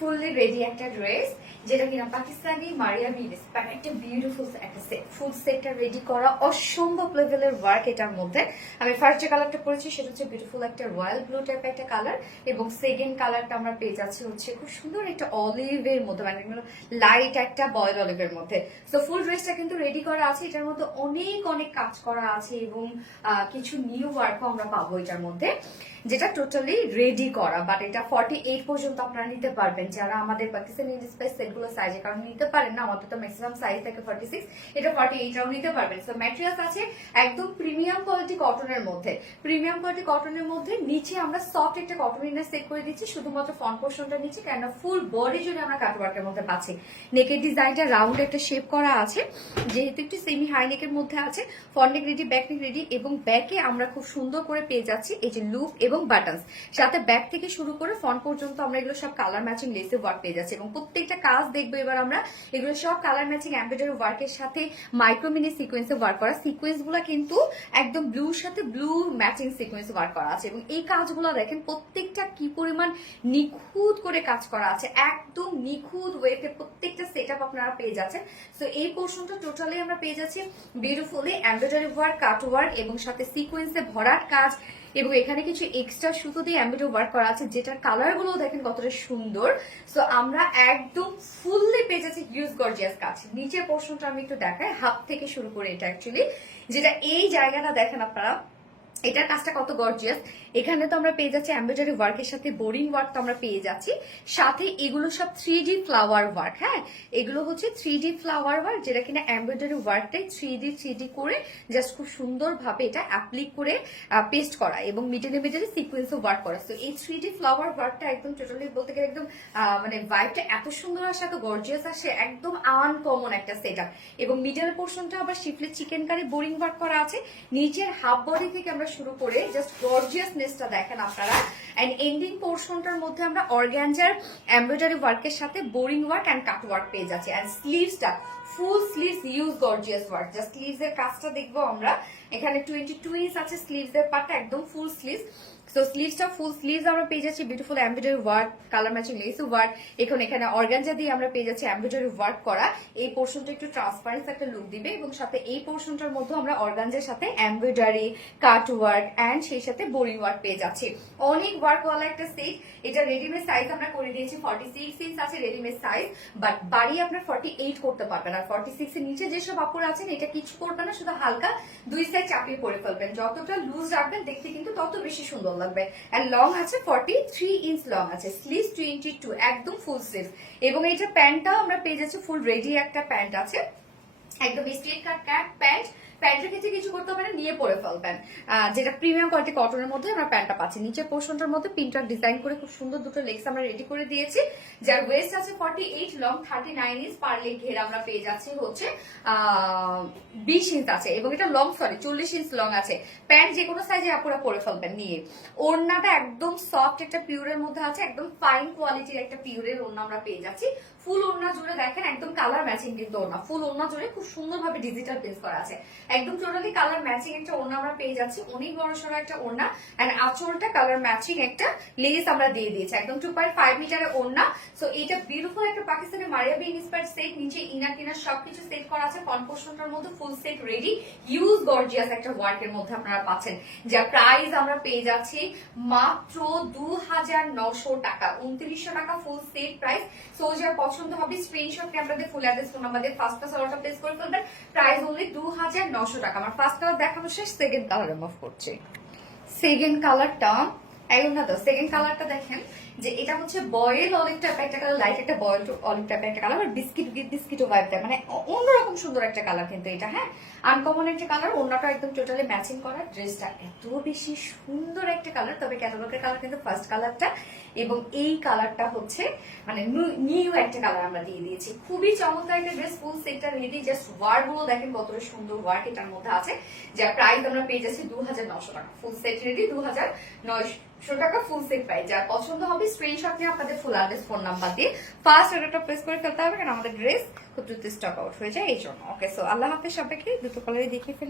Fully ready একটা dress, যেটা কিনা পাকিস্তানি মারিয়া বিবিস একটা বিউটিফুল একটা সেট, ফুল সেটটা রেডি করা অসম্ভব লেভেলের ওয়ার্ক এটার মধ্যে। আমি ফার্স্ট যে কালারটা পরেছি সেটা হচ্ছে বিউটিফুল একটা রয়্যাল ব্লু টাইপ একটা কালার, এবং সেকেন্ড কালারটা আমরা পেয়ে যাচ্ছি হচ্ছে খুব সুন্দর একটা অলিভের মধ্যে, মানে লাইট একটা বয়েল অলিভের মধ্যে। তো ফুল ড্রেসটা কিন্তু রেডি করা আছে, এটার মধ্যে অনেক অনেক কাজ করা আছে এবং কিছু নিউ ওয়ার্কও আমরা পাবো এটার মধ্যে, যেটা টোটালি রেডি করা। বাট এটা 48 পর্যন্ত আপনারা নিতে পারবেন যারা আমাদের পাকিস্তানি স্পাইস সেটগুলো সাইজে, কারণ নিতে পারেন না, আমাদের তো ম্যাক্সিমাম সাইজ থাকে 46, এটা 48 নিতে পারবেন। সো ম্যাটেরিয়ালস আছে একদম প্রিমিয়াম কোয়ালিটি কটনের মধ্যে, প্রিমিয়াম কোয়ালিটি কটনের মধ্যে। নিচে আমরা সফট একটা কটন ইনার সেট করে দিচ্ছি, শুধুমাত্র ফ্রন্ট পোর্শনটা নিচে, কেন ফুল বডি জুড়ে আমরা কাটওয়ার্কের মধ্যে পাচ্ছি। নেকের ডিজাইনটা রাউন্ড একটা শেপ করা আছে, যেহেতু একটু সেমি হাই নেকের মধ্যে আছে। ফ্রন্ট নেক রেডি, ব্যাক নেক রেডি, এবং ব্যাকে আমরা খুব সুন্দর করে পেয়ে যাচ্ছি এই যে লুপ এবং বাটনস, সাথে ব্যাক থেকে শুরু করে ফ্রন্ট পর্যন্ত আমরা এগুলো সব কালার ম্যাচিং লেসে ওয়ার্ক পেয়ে যাচ্ছি। এবং প্রত্যেকটা কাজ দেখবো এবার আমরা, এগুলো সব কালার ম্যাচিং এমব্রয়ডারি ওয়ার্কের সাথে মাইক্রো মিনি সিকোয়েন্সে ওয়ার্ক করা। সিকোয়েন্স গুলা কিন্তু একদম ব্লুর সাথে ব্লু ম্যাচিং সিকোয়েন্স ওয়ার্ক করা আছে, এবং এই কাজগুলো দেখেন প্রত্যেকটা কি পরিমাণ নিখুঁত করে কাজ করা আছে, একদম নিখুঁত ওয়েতে প্রত্যেকটা সেট আপ আপনারা পেয়ে যাচ্ছেন। তো এই পোর্শনটা টোটালি আমরা পেয়ে যাচ্ছি বিউটিফুলি এমব্রয়ডারি ওয়ার্ক, কাট ওয়ার্ক, এবং সাথে সিকোয়েন্সে ভরাট কাজ, এবং এখানে কিছু এক্সট্রা সুতো দিয়ে এমব্রয়ডারি ওয়ার্ক করা আছে, যেটার কালার গুলো দেখেন কতটা সুন্দর। সো আমরা একদম ফুললি পেয়ে যাচ্ছি হিউজ গর্জিয়াস কাজ। নিচের পোর্শনটা আমি একটু দেখাই, হাফ থেকে শুরু করে এটা অ্যাকচুয়ালি, যেটা এই জায়গাটা দেখেন আপনারা, এটার কাজটা কত গর্জিয়াস। এখানে তো আমরা পেয়ে যাচ্ছি এমব্রয়ডারি ওয়ার্কের সাথে বোরিং ওয়ার্ক তো আমরা পেয়ে যাচ্ছি, সাথে এগুলো সব 3D ফ্লাওয়ার ওয়ার্ক। হ্যাঁ, এগুলো হচ্ছে 3D ফ্লাওয়ার ওয়ার্ক, যেটা কিনা এমব্রয়ডারি ওয়ার্কটাই 3D করে জাস্ট খুব সুন্দর ভাবে এটা অ্যাপ্লিক করে পেস্ট করা, এবং মিডলে মিডলে সিকোয়েন্সও ওয়ার্ক করা। তো এই 3D ফ্লাওয়ার ওয়ার্কটা একদম টোটালি বলতে গেলে একদম মানে ভাইবটা এত সুন্দর আসে, এত গর্জিয়াস আসে, একদম আনকমন একটা সেটআপ। এবং মিডল পোর্শনটা আবার শিফলেট চিকেন কারি বোরিং ওয়ার্ক করা আছে। নিচের হাফ বডি থেকে আমরা শুরু করে জাস্ট গর্জিয়াসনেসটা দেখেন আপনারা। এন্ড এন্ডিং পোর্শনটার মধ্যে আমরা অর্গানজার এমব্রয়ডারি ওয়ার্কের সাথে boring work and cut work পেয়ে যাচ্ছি। এন্ড স্লিভসটা full sleeves use gorgeous work. Just sleeves এর কাজটা দেখবো আমরা, এখানে 22 ইঞ্চ আছে স্লিভস এর পার্টটা, একদম ফুল স্লিভস। সো স্লিভসটা ফুল স্লিভস আমরা পেয়ে যাচ্ছি beautiful embroidery work, colour matching lace work. এখানে অর্গানজা দিয়ে আমরা পেয়ে যাচ্ছি এমব্রয়ডারি ওয়ার্ক করা। এই পোর্শনটা একটু ট্রান্সপারেন্স একটা লুক দিবে, এবং সাথে এই পোর্শনটার মধ্যে আমরা অর্গানজার সাথে এমব্রয়ডারি, কাট ওয়ার্ক এন্ড সেই সাথে বোরিং ওয়ার্ক পেয়ে যাচ্ছি। অনেক ওয়ার্ক ওয়ালা একটা সেট। এটা রেডিমেড সাইজ আমরা করে দিয়েছি 46 ইঞ্চ আছে রেডিমেড সাইজ, বাট বাড়ি আপনার 48 করতে পারবেন। আর 46 এর নিচে যেসব আপুরা আছেন এটা কিছু করবে না, শুধু হালকা দুই সাইড চাপিয়ে পরে ফেলবেন। যতটা লুজ রাখবেন দেখতে কিন্তু তত বেশি সুন্দর লাগবে। এন্ড লং আছে 43 ইঞ্চ লং আছে, স্লিভ 22, একদম ফুল স্লিভ। এবং এইটা প্যান্টটাও আমরা পেয়ে যাচ্ছি ফুল রেডি একটা প্যান্ট আছে, একদম স্ট্রেট কাট প্যান্ট। প্যান্টের ক্ষেত্রে কিছু করতে হবে না, নিয়ে পরে ফেলবেন, যেটা প্রিমিয়াম কোয়ালিটি কটনের মধ্যে আমরা প্যান্টটা পাচ্ছি। নিচের পোর্শনটার মধ্যে পিনটা ডিজাইন করে খুব সুন্দর দুটো লেগস আমরা রেডি করে দিয়েছি, যার ওয়েস্ট আছে 48, লং 39 ইঞ্চ, পার লেগ ঘের আমরা পেয়ে যাচ্ছি হচ্ছে 20 ইঞ্চ আছে, এবং এটা লং 40 ইঞ্চ লং আছে। প্যান্ট যে কোনো সাইজে আপুরা পরে ফেলবেন নিয়ে। ওড়নাটা একদম সফট একটা পিওরের মধ্যে আছে, একদম ফাইন কোয়ালিটির একটা পিওরের ওড়না আমরা পেয়ে যাচ্ছি। ফুল ওড়না জুড়ে দেখেন একদম কালার ম্যাচিং কিন্তু ওড়না, ফুল ওড়না জুড়ে খুব সুন্দরভাবে ডিজিটাল প্রিন্ট করা আছে, একদম টোটালি কালার ম্যাচিং একটা ওড়না আমরা পেয়ে যাচ্ছি। অনেক বড় সড়ো একটা ওড়না, এন্ড আঁচলটা কালার ম্যাচিং একটা লেস আমরা দিয়ে দিয়েছি, একদম 2.5 মিটারের ওড়না। সো এটা বিউটিফুল একটা পাকিস্তানি মারিয়া বি ইন্সপায়ার্ড সেট। নিচে ইনার টিনার সবকিছু সেট করা আছে, ফ্রন্ট পোর্শনটার মধ্যে full set ready, huge gorgeous একটা ওয়ার্কের মধ্যে আপনারা পাচ্ছেন, যার প্রাইস আমরা পেয়ে যাচ্ছি মাত্র 2900 টাকা, 2900 টাকা ফুল সেট প্রাইস। সো যার পছন্দ হবে স্ক্রিনশট নিয়ে আপনাদের full address phone number first class অর্ডারটা প্লেস করে ফেলবেন। প্রাইস অনলি 2900 টাকা। আমার ফার্স্ট কালার দেখানো শেষ, সেকেন্ড কালার রিমুভ করছি। সেকেন্ড কালারটা একদম না, তো সেকেন্ড কালারটা দেখেন যে এটা হচ্ছে বয়েল অলিভ টাইপ একটা কালার, লাইট একটা বয়েল অলিভ টাইপ একটা কালার, আর বিস্কিট ভাইব টাইপ, মানে অন্যরকম সুন্দর একটা কালার কিন্তু এটা। হ্যাঁ, আনকমন একটা কালার, অন্যটা একদম টোটালি ম্যাচিং করা। ড্রেসটা এত বেশি সুন্দর একটা কালার, তবে ক্যাটালগের কালার কিন্তু ফার্স্ট কালারটা, এবং এই কালারটা হচ্ছে মানে নিউ একটা কালার আমরা দিয়ে দিয়েছি। খুবই চমৎকার একটা ড্রেস, ফুল সেটটা রেডি। জাস্ট ওয়ার্ক গুলো দেখেন কতটা সুন্দর ওয়ার্ক এটার মধ্যে আছে, যার প্রাইস আমরা পেয়ে যাচ্ছি 2900 টাকা। ফুল সেট রেডি 2900 টাকা ফুল সেট প্রাইস। যার পছন্দ হবে স্ক্রিনশট নিয়ে আপনাদের ফুল অ্যাড্রেস ফোন নাম্বার দিয়ে ফার্স্ট অর্ডারটা প্লেস করে ফেলতে হবে, কারণ আমাদের ড্রেস খুব দ্রুত স্টক আউট হয়ে যায় এই জন্য। ওকে, সো আল্লাহ হাফেজ সবাইকে, দুটো কালারই দেখিয়ে ফেললাম।